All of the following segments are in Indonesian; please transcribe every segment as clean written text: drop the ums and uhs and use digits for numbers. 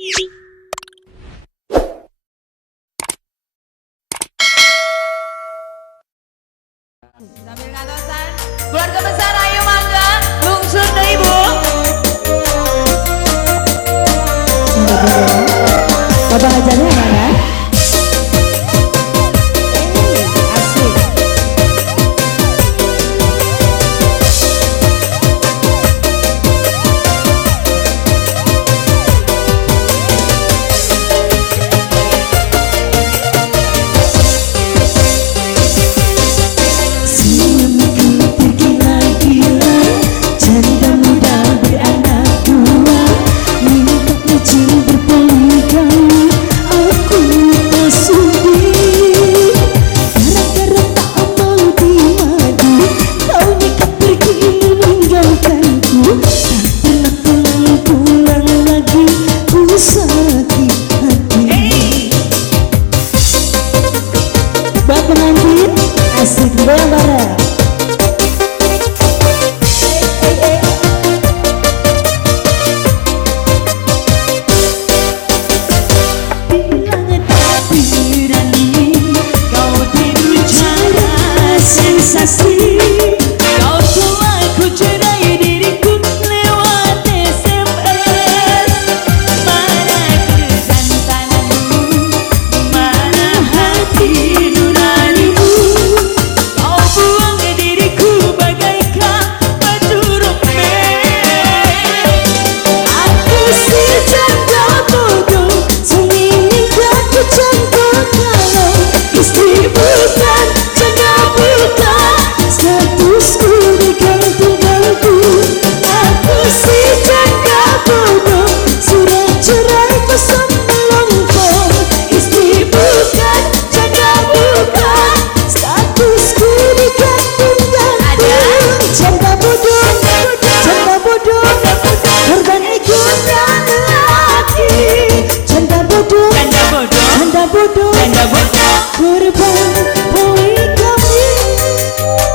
Sambil ngatosan, keluarga besar ayo mangga, lungsur deh ibu. Bapak hajarnya mana? Asik. Asik bareng-bareng. Bilang tak berani kau tiru cara sensasi. Kau telah ku cerai diriku lewat SMS. Mana kejantananmu, mana hati nuranimu.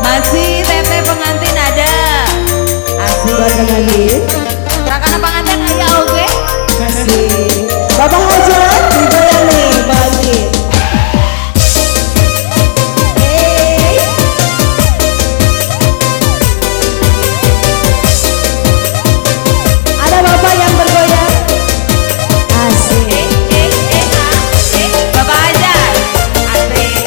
Masih teteh pengantin ada. Asik. Rakana pengantin aja oke. Kasih. Bapak hajar dibayar nih bagi. Ada bapak yang bergoyang. Asik. Bapak hajar. Asik.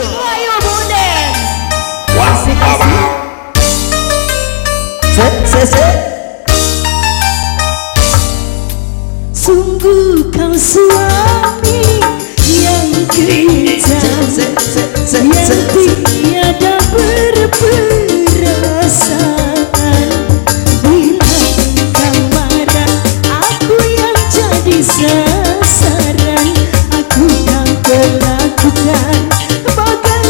Ayo Buden. Sungguh kau suami yang kejam, yang tiada berperasaan. Bila kau marah, aku yang jadi sasaran. Aku yang kau lakukan bagai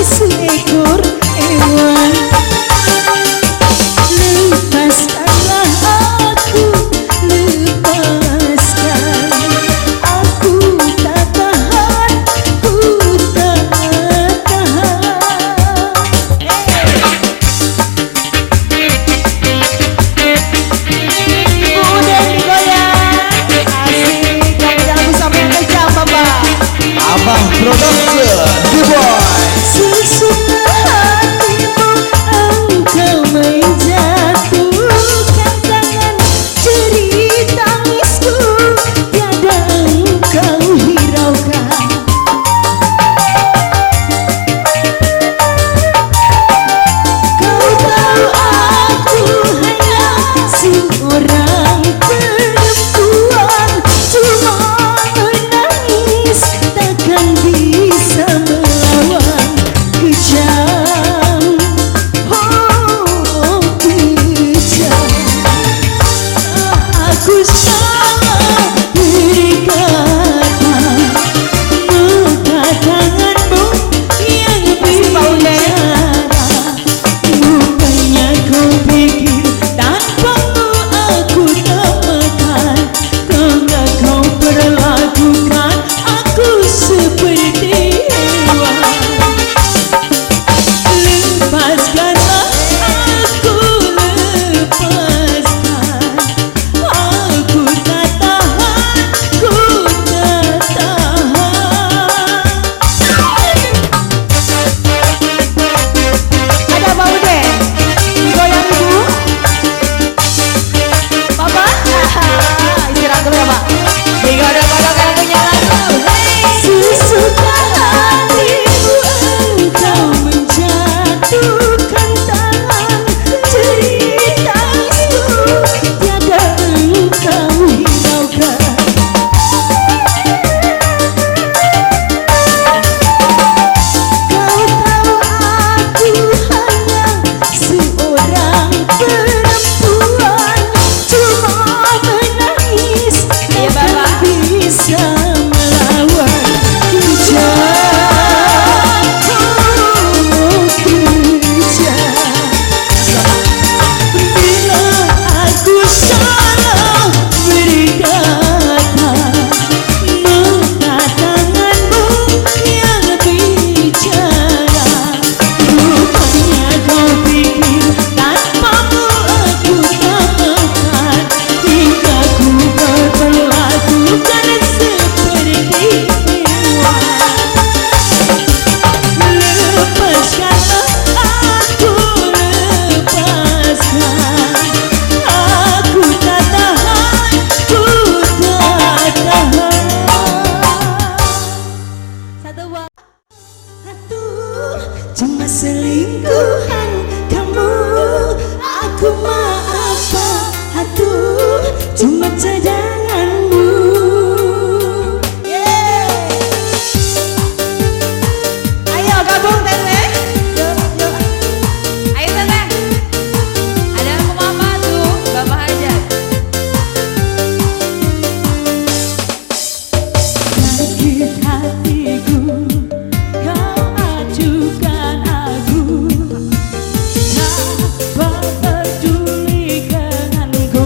Abang Production, The Boy. Sesuka hatimu engkau menjatuhkan tangan, cerita tangisku tiada engkau hiraukan. Kau tahu aku hanya seorang perempuan, cuma menangis takkan bisa melawan kejam. Oh, kejam. Aku salah berkata, muka tanganmu yang bicara. Bukannya kau pikir tanpamu aku tak makan, karena kau perlakukan aku seperti hewan. Lepaskanlah aku, lepaskan. Aku tak tahan, ku tak tahan. Ada apa udah? Digoyang ibu? Papa? Istirahat dulu ya pak. Digodok-godok yang punya lagu. Sesuka hatimu engkau menjatuhkan tangan, cerita tangisku tiada engkau hiraukan. Kau tahu aku hanya seorang perempuan, cuma menangis Iya, takkan Bapak. bisa melawan kejam. Oh, kejam. Bila aku salah berkata, muka tanganmu yang bicara. Bukannya kau pikir tanpamu aku tak makan, hingga ku berperlakukan seperti hewan. Lepaskanlah aku, lepaskan. Aku tak tahan, ku tak tahan. Satu buah. Aduh, cuma selingkuhan kamu, aku maafkan. Aduh, cuma cadanganmu. Ayo gabung Teteh. Ayo Teteh. Ada mama tuh, Bapak Hajat. Sakit hatiku, kau acuhkan aku, tak peduli denganku.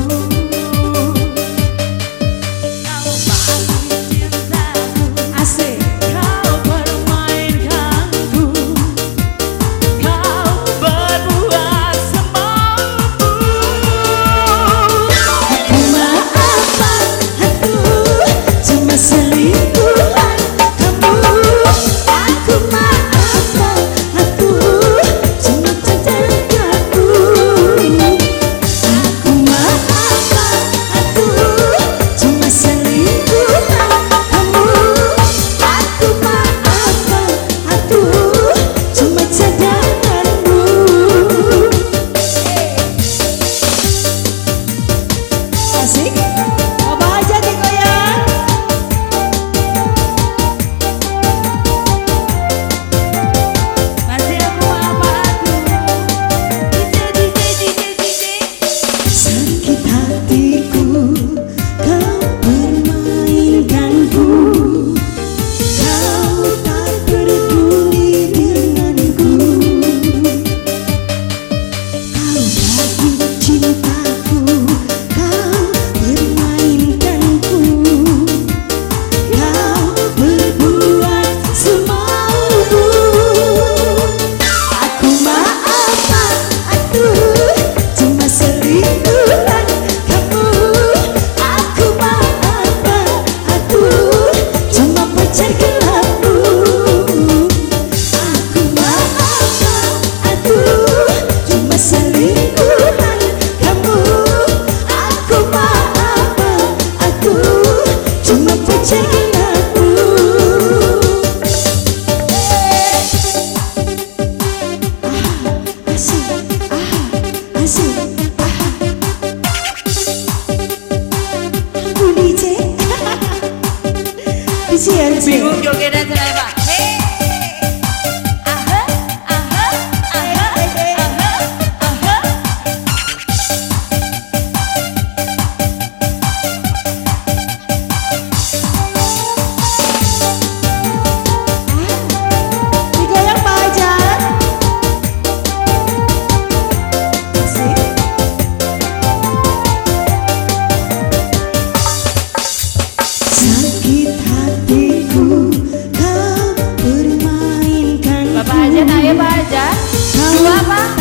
Raden, ayo Pak aja. Dua Pak.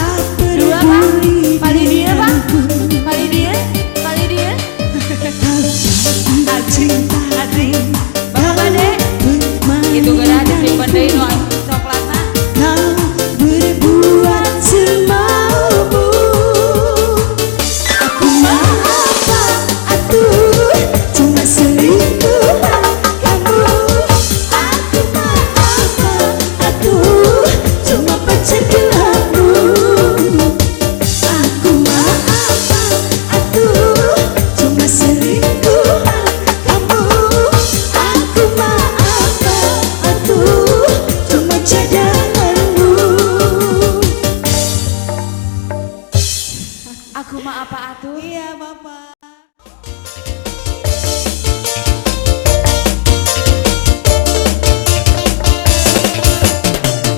Dua Pak. Kali dia Pak. Kali dia. Kali dia. Bapak Bade. Itu gerak disimpan deh nu coklatna. Kau berbuat semaumu. Aku apa atuh cuma selingkuhan kamu. Aku apa atuh cuma pacar gelapmu. Aku apa atuh cuma selingkuhan kamu. Aku apa atuh cuma cadanganmu. Aku mah apa atuh? Iya Bapak.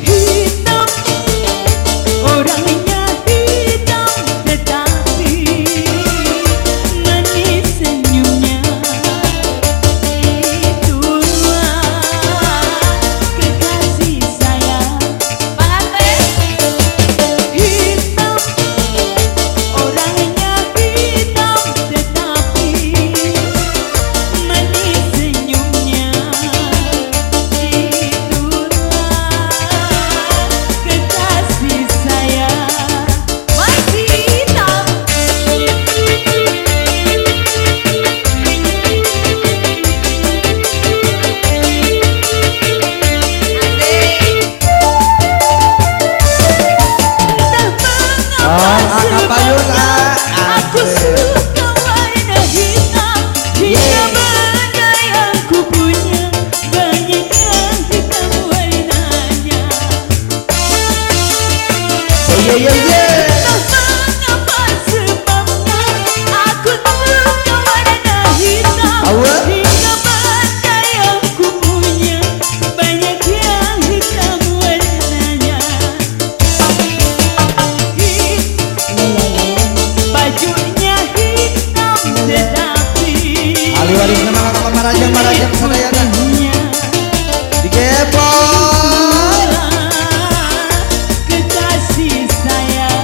Hitam, orangnya hitam, tetapi manis senyumnya. Itulah kekasih sayang. Pengantin. Hitam, orangnya hitam, tetapi manis senyumnya. Itulah kekasih sayang. Masih hitam. Asik. Oh, Kakak Payun Aku suka warna hitam. Hingga benda yang ku punya banyak yang hitam warnanya. Ye ye ye. Mengapa sebabnya aku suka warna hitam. Awal. Hingga benda yang ku punya banyak yang hitam warnanya. Bajunya hitam tetapi Ali waris nama kakak marajang sadayana. punya Digepot. kekasih sayang.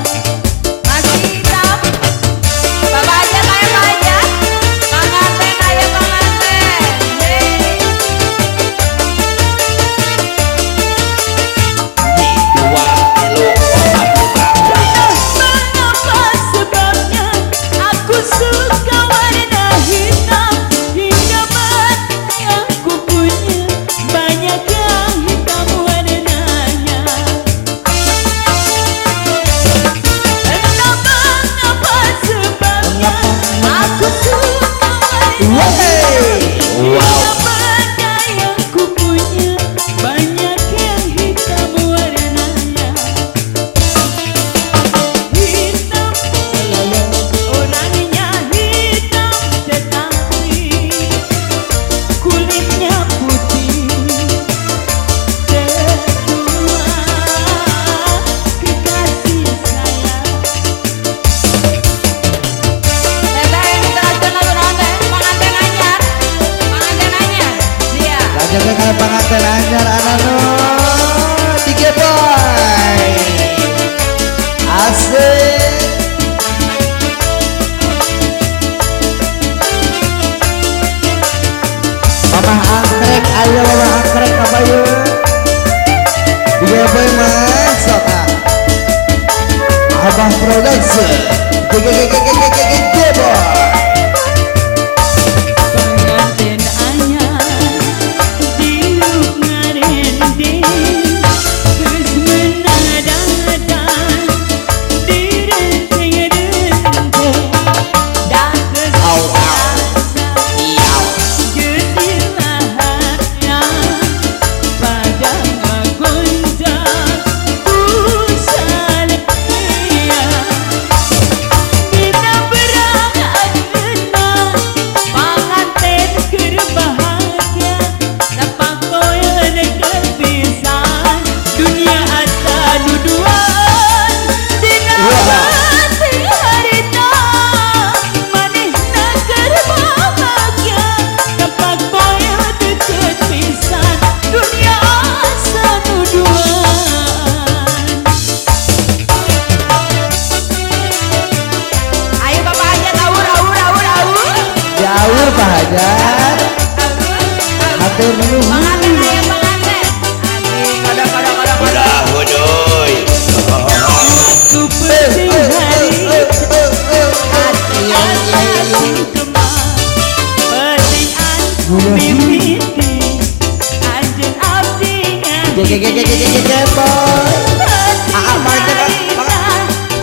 Jeng boy.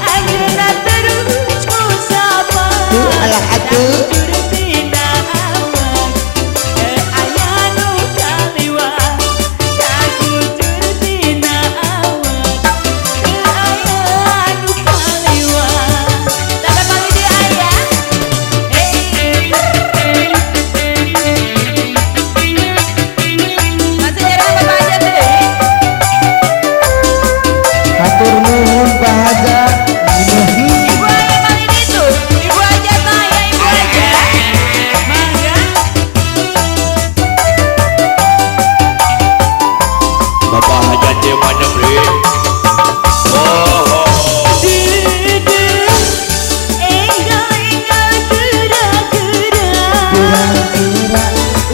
Anjena terus ku sapa. Alah atuh. Turutina awak. Ayanu kaliwat. Aku turutina awak. Ayanu kaliwat. Tanda kali di ayah. Masih nyerang apa aja deh. Hatur nuhun bahagia. Ibu aja kali ini tuh. Ibu aja saya, ibu aja. Mangga. Bapak hajat mana beli? Oh, Duduk, enggal-enggal gerak-gerak.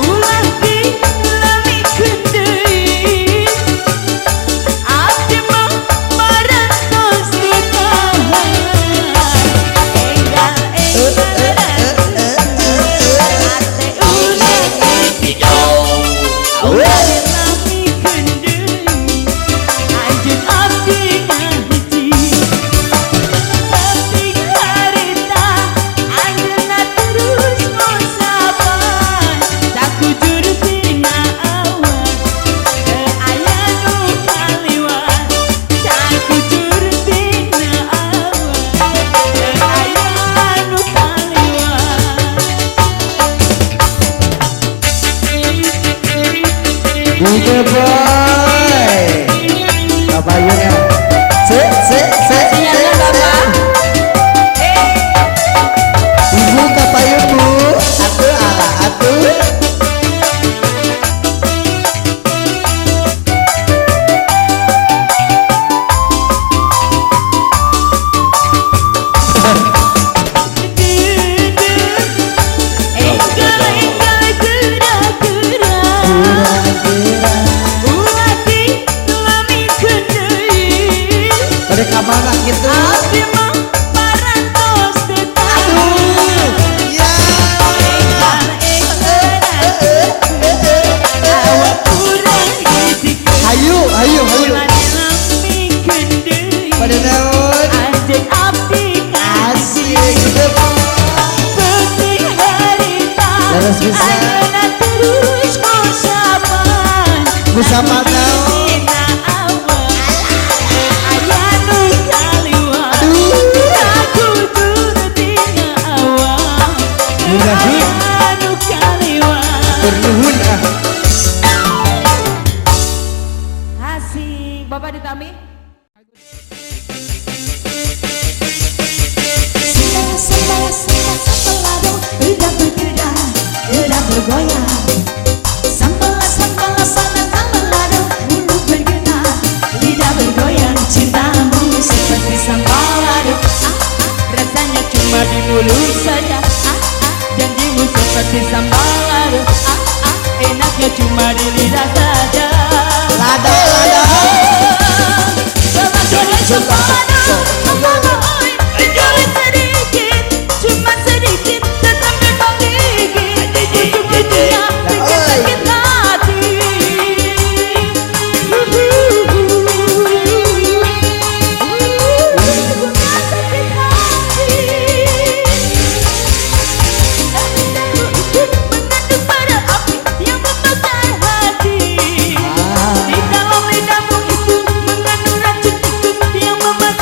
Ulah dilami kendai. Abdi mah marantos ditahan. Enggal-enggal ate ulah ulah dilami kendai. Anjeun abdi ngahiji. Tapi harita anjeunna terus ngosapan. Sakujur tina awak. Aya nu kaliwat. Sakujur tina awak. Aya nu kaliwat. Bude boy. Kabayunya. Se. Sinyalnya Bapak. Ibu kapayun bu. Atuh alah atuh. Enggal-enggal gerak-gerak. Ulah dilami kendai. Pada kamana gitu. Abdi mah marantos ditahan. Ya. Awak urang hijikeun. Hayu. Ulah dilami kendai. Pada naon. Anjeun abdi Asik. ngahiji. Penting harita Terus bisa. anjeunna terus ngosapan. Kusapa naon. Tina awak. Aya nu kaliwat. Aduh. Aku turutina awak. Mudah-mudahan. Aya nu kaliwat. Bernuhun ah. Asik. Bapak ditami. Udah bergerak, udah bergoyang. Sambalah sangat melado, bulu bergerak, lidah bergoyang. Cintamu seperti sambalado. Rasanya cuma di mulut saja. Janjimu seperti sambal lado. Enaknya cuma di lidah saja. Lada. Selalu sambal lado. Tinggalin sedikit, cuma sedikit, tetap menggigit. Untuk dunia bikin sakit hati. Sakit hati. Mengandung bara api yang membakar hati. Di dalam lidahmu itu mengandung racun tikus yang mematikan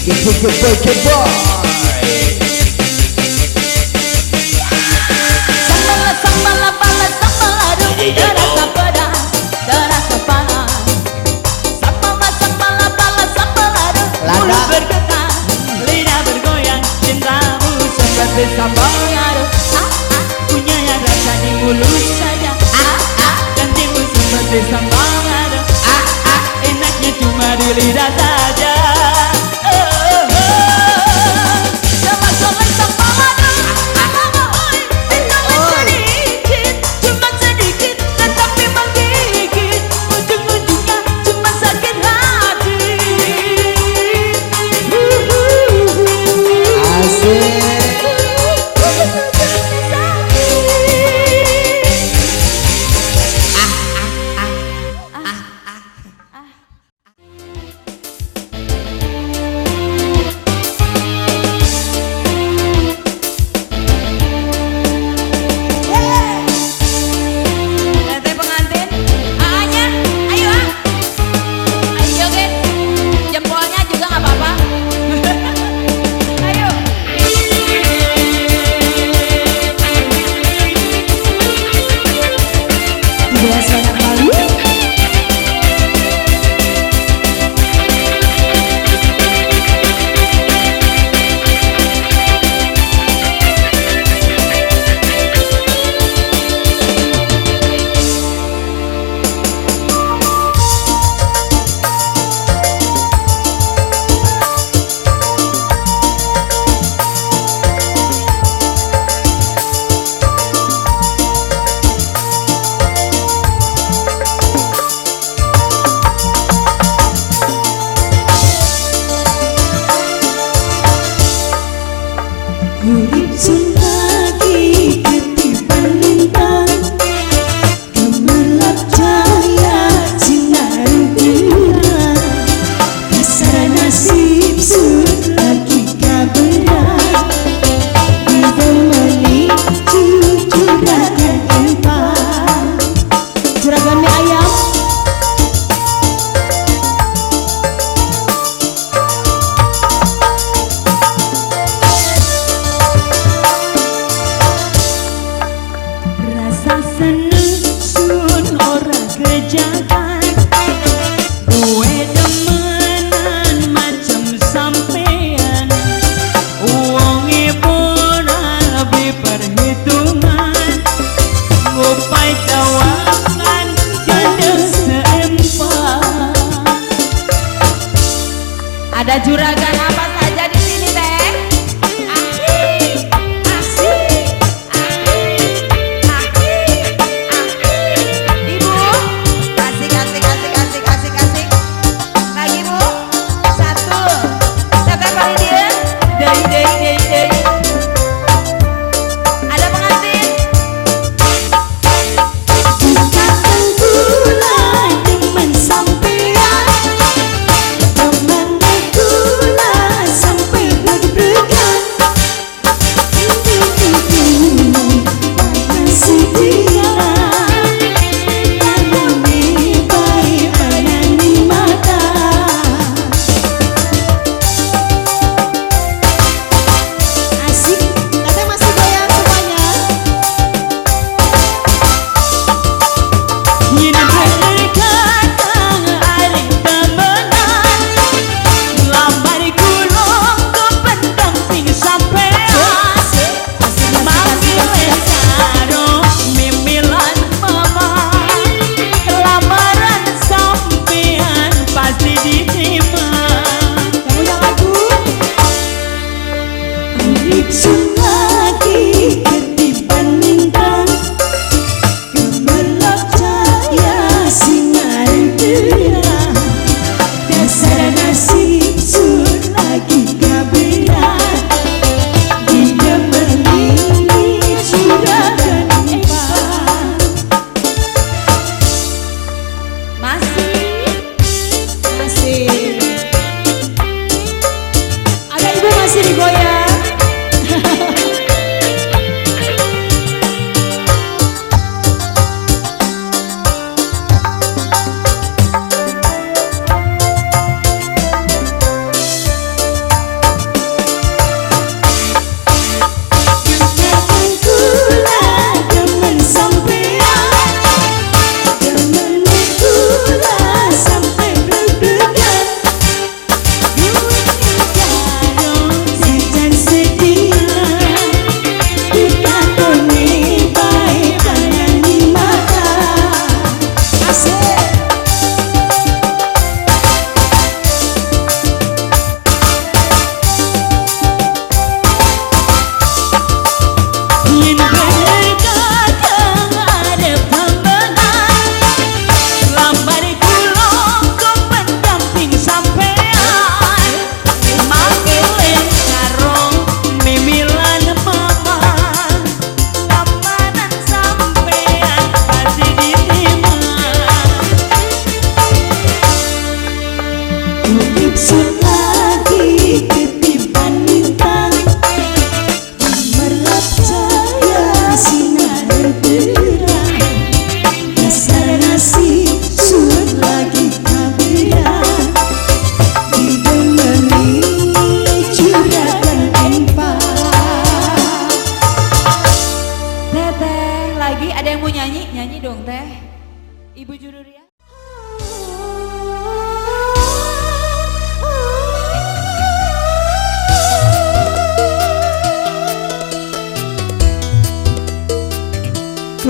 Boogie boy. Sambala sambala bala sambala terasa pedas, terasa panas. Sambala sambala bala sambala mulut bergetar, lidah bergoyang, cintamu seperti sambal garu. Punya yang rasa di mulut saja. Janjimu seperti sambal garu. Enaknya cuma di lidah saja. Ada juragan apa saja di sini teh? Asik, asik, asik, asik, asik. Ibu, asik, asik, asik, asik, asik, asik. Lagi bu, satu. Siapa paling dia? Dei. Ada pengantin?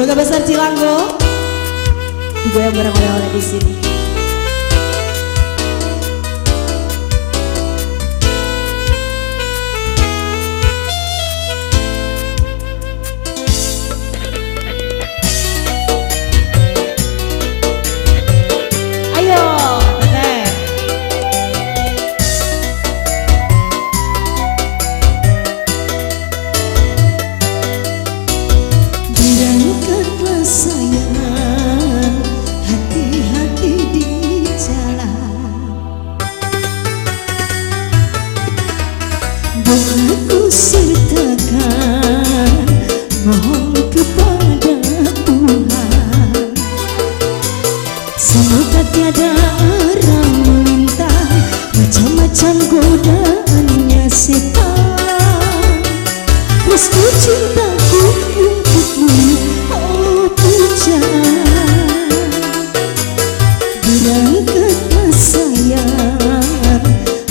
Keluarga besar Cilanggo digoyang bareng oleh di sini. Ayo, Teteh. Berangkatlah sayang, hati-hati di jalan. Doaku sertakan, mohon kepada Tuhan, semoga tiada arang melintang, macam-macam godaannya setan. Terus ku cintaku untukmu, oh pujaan. Berangkatlah sayang,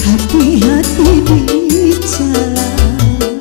hati-hati di jalan.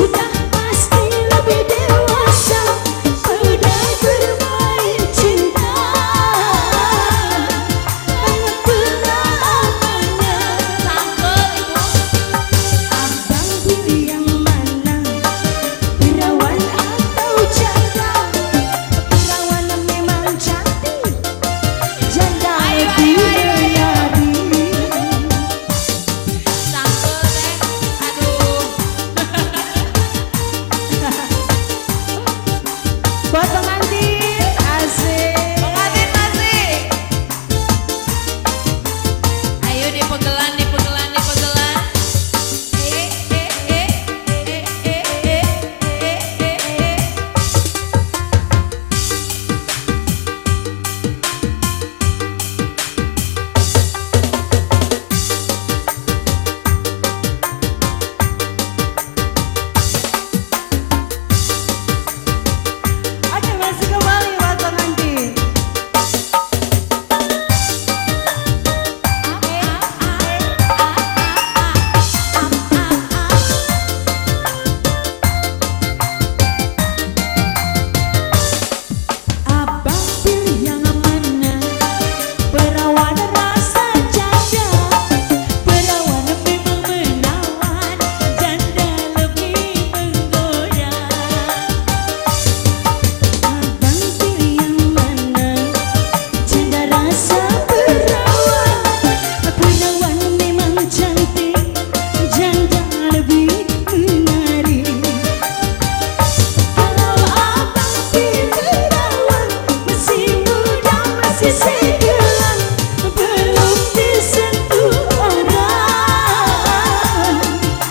sudah pasti lebih dewasa, pandai bermain cinta, banyak pengalamannya. Abang pilih yang mana, perawan atau janda? Perawan memang cantik, janda lebih menarik. Buat pengantin, asik. Pengantin masih. Ayo dipegelan, dipegelan, dipegelan. Oke, masih kembali buat pengantin. Abang pilih yang mana, perawan rasa janda, perawan memang menawan, janda lebih menggoda. Abang pilih yang mana, janda rasa perawan, perawan memang cantik, janda lebih menarik. Kalau abang pilih perawan, masih muda, masih segelan, belum disentuh orang,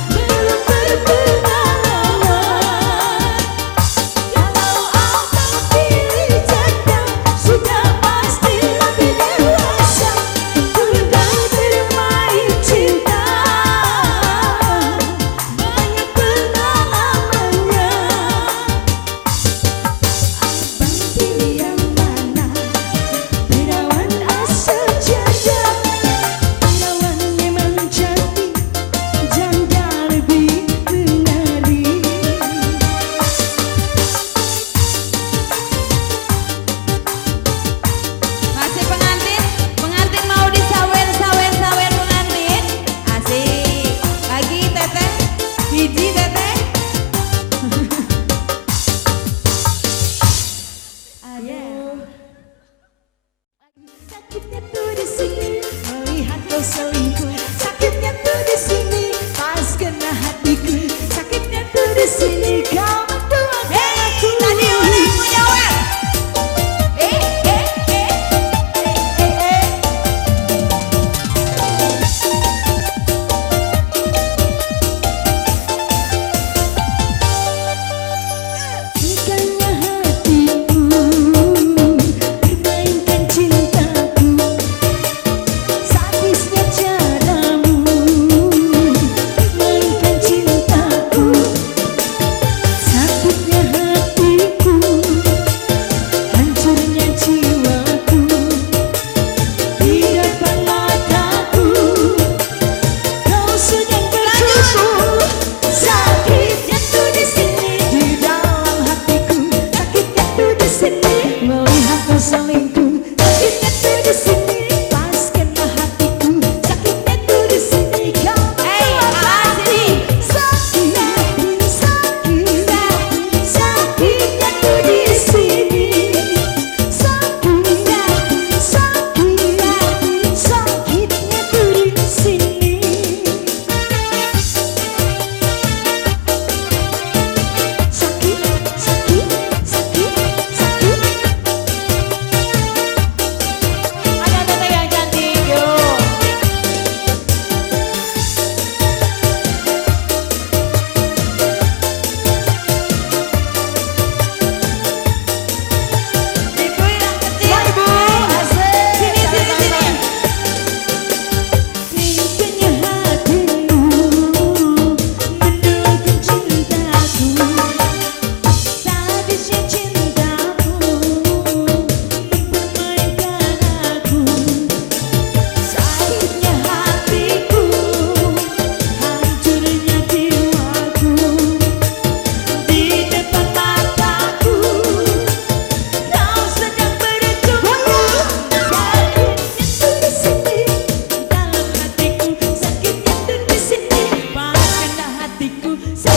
belum berpengalaman. Kalau abang pilih janda, sudah pasti lebih dewasa, pandai bermain cinta, banyak pengalamannya. Abang pilih yang mana, perawan asal janda, perawan memang cantik, janda lebih menarik. Masih pengantin, pengantin mau disawer, sawer, sawer pengantin. Asik. Lagi teteh, hiji teteh. Aduh. Sakitnya tuh di sini, melihat kau selingkuh. Sakitnya tuh di sini, pas kena hatiku. Sakitnya tuh di sini, kau menduakan aku. Tadi orang yang mau nyawer. Teganya hatiku, permainkan cintaku, sadisnya caramu, permainkan cintaku,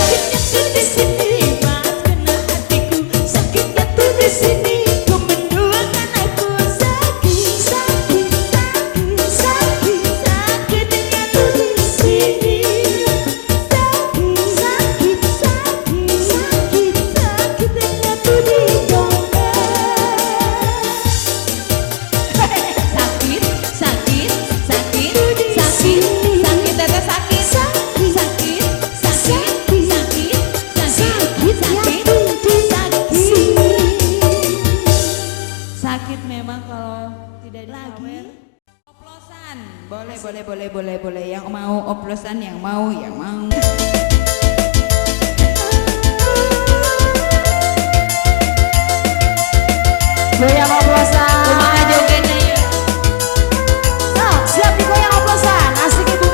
Sakitnya tuh di sini, pas kena hatiku. Sakitnya tuh di sini, kau menduakan aku. Sakit, sakit, sakit, sakit, sakitnya tuh di sini. Sakit, sakit, sakit, sakit, sakitnya tuh di dompet. Sakit, sakit, sakit, sakit, sakit tete sakit, sakit, sakit, sakit, sakit, sakit, sakit, Sakit memang kalau tidak disawer. Oplosan. Boleh. Yang mau oplosan, yang mau. goyang oplosan. Kumaha jogetnya yuk. Nah, siap digoyang oplosan. Asik ibu.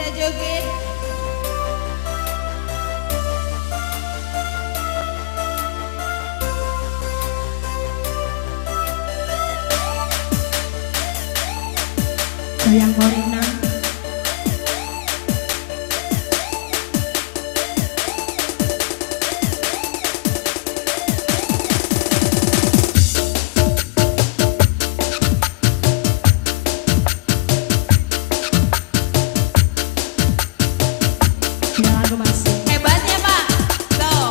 bisa joget. Goyang Morina. Lagu masih hebatnya Pak. Tuh.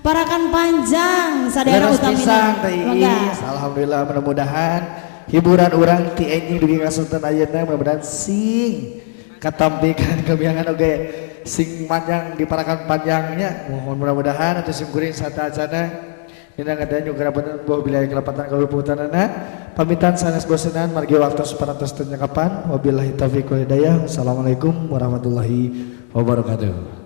Parakan panjang sadaya Leres utami. pisang teh Iis. Alhamdulillah mudah-mudahan hiburan orang ti enjing dugi kasunten ayeuna mudah-mudahan sing katampikan kebiangan oge sing panjang di parakan panjangnya. Mohon mudah-mudahan atuh simkuring satacana dina ngadayan juga rapetan buah wilayah kelapatan kabupatenana. Pamitan sanes bosenan margi waktu separantos teu nyakapan. Wabillahi taufiq wal hidayah. Assalamualaikum warahmatullahi wabarakatuh.